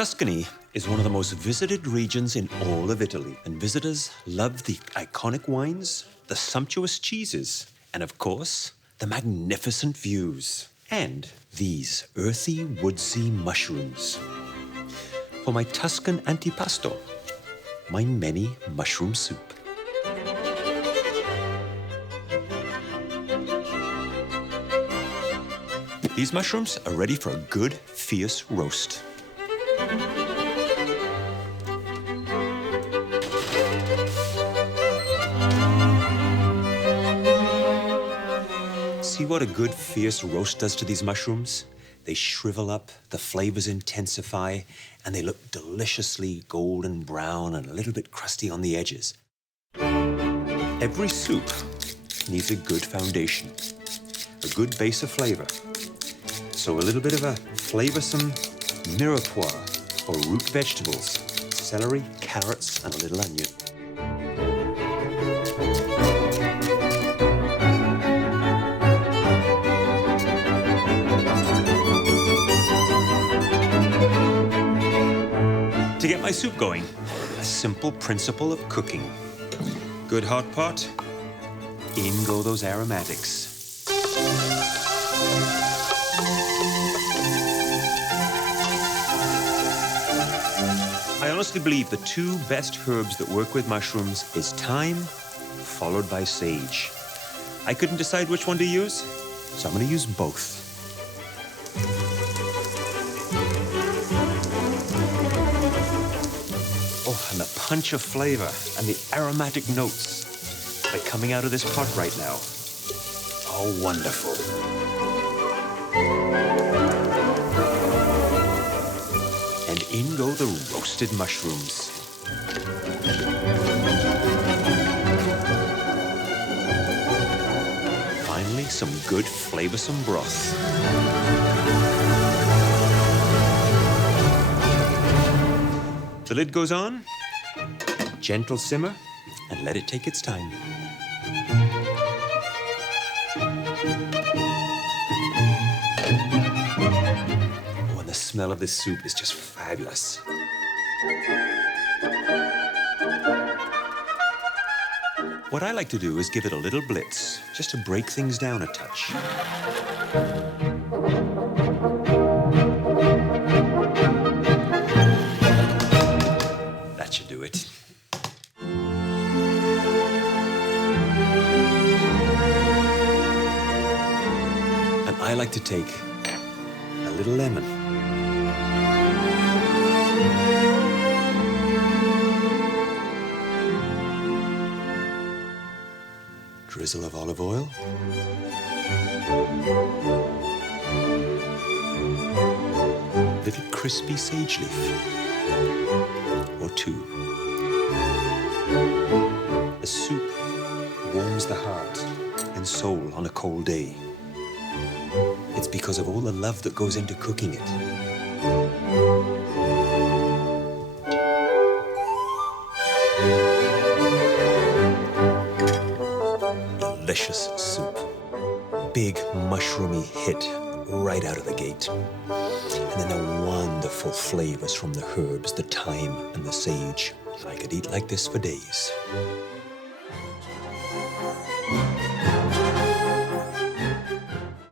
Tuscany is one of the most visited regions in all of Italy, and visitors love the iconic wines, the sumptuous cheeses, and of course, the magnificent views. And these earthy, woodsy mushrooms. For my Tuscan antipasto, my mini mushroom soup. These mushrooms are ready for a good, fierce roast. See what a good, fierce roast does to these mushrooms? They shrivel up, the flavors intensify, and they look deliciously golden brown and a little bit crusty on the edges. Every soup needs a good foundation, a good base of flavor. So a little bit of a flavorsome mirepoix or root vegetables, celery, carrots, and a little onion. To get my soup going, a simple principle of cooking. Good hot pot, in go those aromatics. I honestly believe the two best herbs that work with mushrooms is thyme, followed by sage. I couldn't decide which one to use, so I'm going to use both. Oh, and the punch of flavor and the aromatic notes that are coming out of this pot right now. Oh, wonderful. And in go the roasted mushrooms. Finally, some good flavorsome broth. The lid goes on, gentle simmer, and let it take its time. Oh, and the smell of this soup is just fabulous. What I like to do is give it a little blitz, just to break things down a touch. That should do it. And I like to take a little lemon. Drizzle of olive oil. Little crispy sage leaf. Or two. A soup warms the heart and soul on a cold day. It's because of all the love that goes into cooking it. Delicious soup. Big mushroomy hit right out of the gate. And then the wonderful flavors from the herbs, the thyme and the sage. I could eat like this for days.